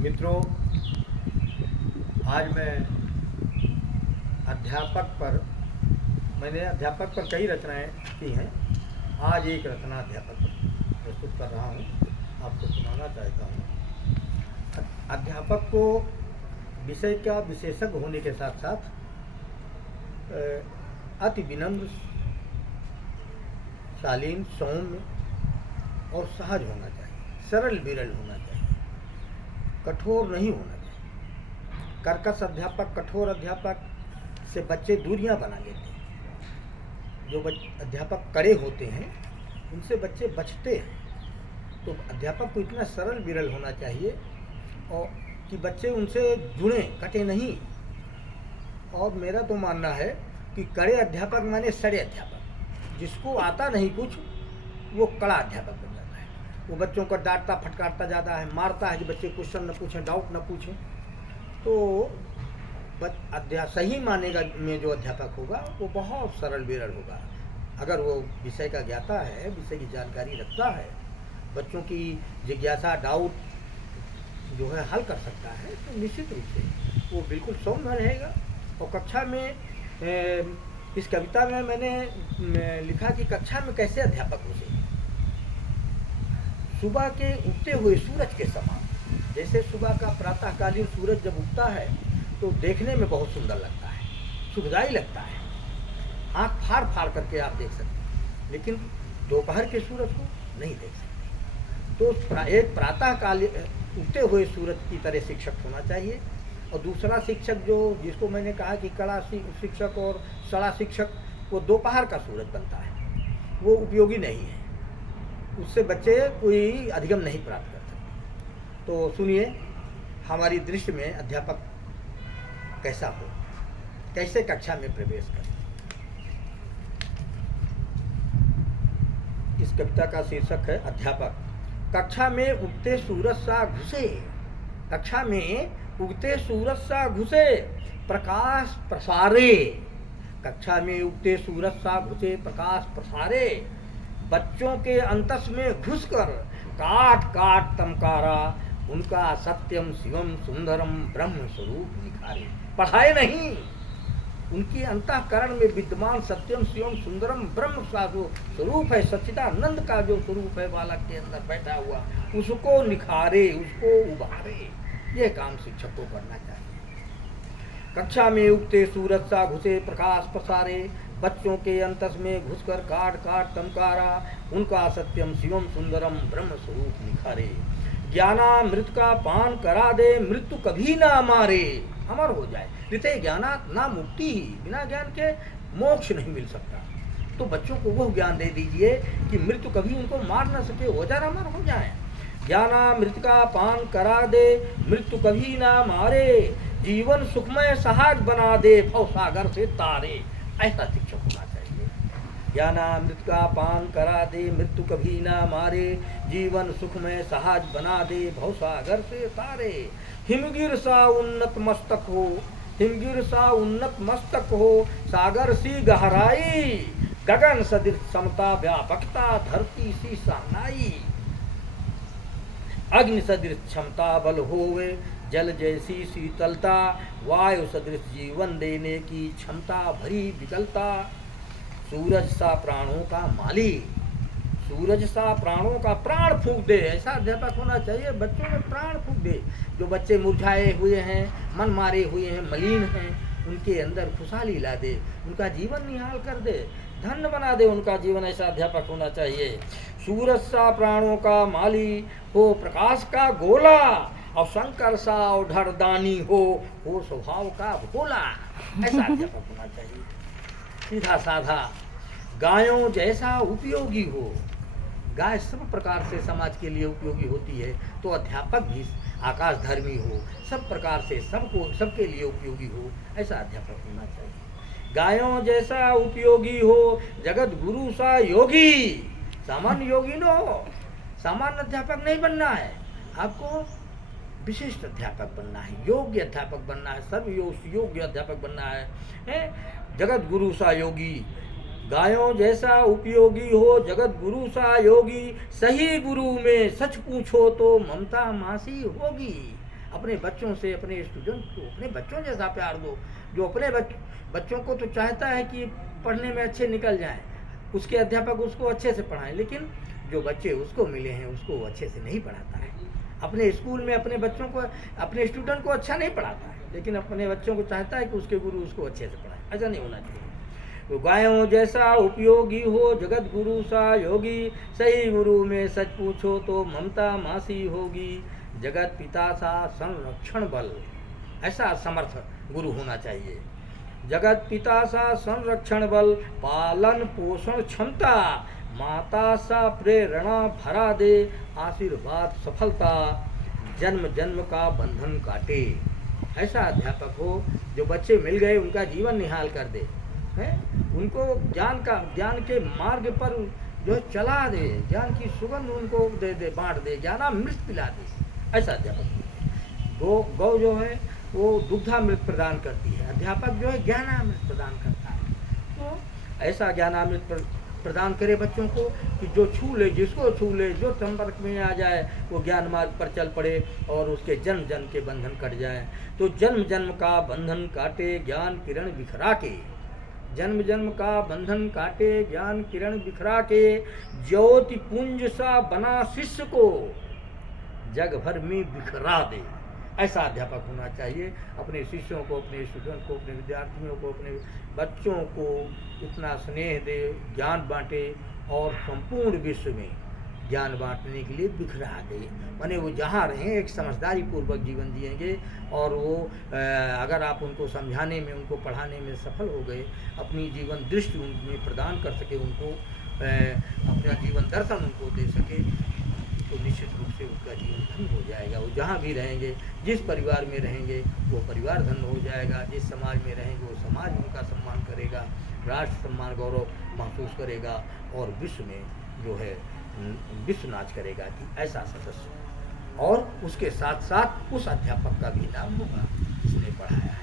मित्रों, आज मैं अध्यापक पर मैंने अध्यापक पर कई रचनाएं की हैं। आज एक रचना अध्यापक पर प्रस्तुत कर रहा हूँ, आपको सुनाना चाहता हूँ। अध्यापक को विषय का विशेषज्ञ होने के साथ साथ अति विनम्र, शालीन, सौम्य और सहज होना चाहिए, सरल विरल होना चाहिए, कठोर नहीं होना चाहिए। कर्कश अध्यापक, कठोर अध्यापक से बच्चे दूरियां बना लेते हैं। जो अध्यापक कड़े होते हैं उनसे बच्चे बचते हैं। तो अध्यापक को इतना सरल विरल होना चाहिए और कि बच्चे उनसे जुड़ें, कटे नहीं। और मेरा तो मानना है कि कड़े अध्यापक माने सड़े अध्यापक। जिसको आता नहीं कुछ वो कड़ा अध्यापक बन जाता है। वो बच्चों को डांटता फटकारता जाता है, मारता है कि बच्चे क्वेश्चन न पूछें, डाउट न पूछें। तो सही मानेगा में जो अध्यापक होगा वो बहुत सरल विरल होगा। अगर वो विषय का ज्ञाता है, विषय की जानकारी रखता है, बच्चों की जिज्ञासा, डाउट जो है हल कर सकता है, तो निश्चित रूप से वो बिल्कुल सौम्य रहेगा। और कक्षा में इस कविता में मैंने लिखा कि कक्षा में कैसे अध्यापक घुसे। सुबह के उगते हुए सूरज के समान, जैसे सुबह का प्रातःकालीन सूरज जब उगता है तो देखने में बहुत सुंदर लगता है, सुखदायी लगता है, आँख फाड़ फाड़ करके आप देख सकते हैं। लेकिन दोपहर के सूरज को नहीं देख सकते। तो एक प्रातःकालीन उगते हुए सूरज की तरह शिक्षक होना चाहिए। और दूसरा शिक्षक जिसको मैंने कहा कि कड़ा शिक्षक और सड़ा शिक्षक, वो दोपहर का सूरज बनता है, वो उपयोगी नहीं है। उससे बच्चे कोई अधिगम नहीं प्राप्त कर सकते। तो सुनिए, हमारी दृष्टि में अध्यापक कैसा हो, कैसे कक्षा में प्रवेश करें। इस कविता का शीर्षक है अध्यापक। कक्षा में उगते सूरज सा घुसे, कक्षा में उगते सूरज सा घुसे, प्रकाश प्रसारे। कक्षा में उगते सूरज सा घुसे, प्रकाश प्रसारे, बच्चों के अंतस में घुसकर काट काट तमकारा, उनका सत्यम शिवम सुंदरम ब्रह्म स्वरूप निखारे। पढ़ाए नहीं, उनके अंतःकरण में विद्यमान सत्यम शिवम सुंदरम ब्रह्म का जो स्वरूप है, सच्चिदानंद का जो स्वरूप है बालक के अंदर बैठा हुआ, उसको निखारे, उसको उभारे। ये काम शिक्षक को करना चाहिए। कक्षा में उगते सूरज सा घुसे, प्रकाश प्रसारे, बच्चों के अंतस में घुसकर काट काट तमकारा, उनका सत्यम शिवम सुंदरम ब्रह्म स्वरूप निखारे। ज्ञानामृत का पान करा दे, मृत्यु कभी ना मारे, अमर हो जाए। ऋते ज्ञानात ना मुक्ति ही, बिना ज्ञान के मोक्ष नहीं मिल सकता। तो बच्चों को वो ज्ञान दे दीजिए कि मृत्यु कभी उनको मार न सके, हो जाए, अमर हो जाए। ज्ञानामृत का पान करा दे, मृत्यु कभी ना मारे, जीवन सुखमय सहज बना दे, भव सागर से तारे। ऐसा शिक्षक होना चाहिए। ज्ञानामृत का पान करा दे, मृत्यु कभी ना मारे, जीवन सुखमय सहज बना दे, भव सागर से तारे। हिमगिर सा उन्नत मस्तक हो, हिमगिर सा उन्नत मस्तक हो, सागर सी गहराई, गगन सदृश समता व्यापकता, धरती सी सहनाई, अग्नि सदृश क्षमता बल होवे, जल जैसी शीतलता, वायु सदृश जीवन देने की क्षमता भरी विकलता, सूरज सा प्राणों का माली, सूरज सा प्राणों का प्राण फूंक दे। ऐसा अध्यापक होना चाहिए, बच्चों में प्राण फूंक दे। जो बच्चे मुरझाए हुए हैं, मन मारे हुए हैं, मलिन हैं, उनके अंदर खुशहाली ला दे, उनका जीवन निहाल कर दे, धन्य बना दे उनका जीवन। ऐसा अध्यापक होना चाहिए। सूरज सा प्राणों का माली हो, प्रकाश का गोला, और शंकर सा औढ़रदानी हो स्वभाव का भोला। ऐसा अध्यापक होना चाहिए। सीधा साधा, गायों जैसा उपयोगी हो। गाय सब प्रकार से समाज के लिए उपयोगी होती है, तो अध्यापक भी आकाशधर्मी हो, सब प्रकार से सबके लिए उपयोगी हो। ऐसा अध्यापक होना चाहिए। गायों जैसा उपयोगी हो, जगत गुरु सा योगी। सामान्य योगी न हो, सामान्य अध्यापक नहीं बनना है, आपको विशिष्ट अध्यापक बनना है, योग्य अध्यापक बनना है, सर्व योग्य अध्यापक बनना है। जगत गुरु सा योगी, गायों जैसा उपयोगी हो, जगत गुरु सा योगी, सही गुरु में सच पूछो तो ममता मासी होगी। अपने बच्चों से, अपने स्टूडेंट को अपने बच्चों जैसा प्यार दो। जो अपने बच्चों को तो चाहता है कि पढ़ने में अच्छे निकल जाएं, उसके अध्यापक उसको अच्छे से पढ़ाएं, लेकिन जो बच्चे उसको मिले हैं उसको वो अच्छे से नहीं पढ़ाता है। अपने स्कूल में अपने बच्चों को, अपने स्टूडेंट को अच्छा नहीं पढ़ाता है, लेकिन अपने बच्चों को चाहता है कि उसके गुरु उसको अच्छे से पढ़ाएं। ऐसा नहीं होना चाहिए। तो गायों जैसा उपयोगी हो जगत गुरु सा योगी, सही गुरु में सच पूछो तो ममता मासी होगी। जगत पिता सा संरक्षण बल, ऐसा समर्थ गुरु होना चाहिए। जगत पिता सा संरक्षण बल, पालन पोषण क्षमता, माता सा प्रेरणा भरा दे, आशीर्वाद सफलता, जन्म जन्म का बंधन काटे। ऐसा अध्यापक हो जो बच्चे मिल गए उनका जीवन निहाल कर दे, है उनको ज्ञान के मार्ग पर जो चला दे, ज्ञान की सुगंध उनको दे दे, बांट दे, ज्ञानामृत पिला दे। ऐसा अध्यापक। गौ जो है वो दुग्धामृत प्रदान करती है, अध्यापक जो है ज्ञानामृत प्रदान करता है। तो ऐसा ज्ञानामृत प्रदान करे बच्चों को कि जो छू ले, जिसको छू ले, जो संपर्क में आ जाए वो ज्ञान मार्ग पर चल पड़े और उसके जन्म जन्म के बंधन कट जाए। तो जन्म जन्म का बंधन काटे ज्ञान किरण बिखरा के, जन्म जन्म का बंधन काटे ज्ञान किरण बिखरा के, ज्योति पुंज सा बना शिष्य को जग भर में बिखरा दे। ऐसा अध्यापक होना चाहिए। अपने शिष्यों को, अपने स्टूडेंट को, अपने विद्यार्थियों को, अपने बच्चों को इतना स्नेह दे, ज्ञान बांटे और संपूर्ण विश्व में ज्ञान बांटने के लिए बिखरा दे। माने वो जहाँ रहें एक समझदारी पूर्वक जीवन जिएंगे और वो अगर आप उनको समझाने में, उनको पढ़ाने में सफल हो गए, अपनी जीवन दृष्टि उनमें प्रदान कर सके, उनको अपना जीवन दर्शन उनको दे सके, तो निश्चित रूप से उसका जीवन धन्य हो जाएगा। वो जहाँ भी रहेंगे, जिस परिवार में रहेंगे वो परिवार धन्य हो जाएगा, जिस समाज में रहेंगे वो समाज उनका सम्मान करेगा, राष्ट्र सम्मान गौरव महसूस करेगा और विश्व में जो है विश्व नाच करेगा कि ऐसा सदस्य। और उसके साथ साथ उस अध्यापक का भी नाम होगा जिसने पढ़ाया है।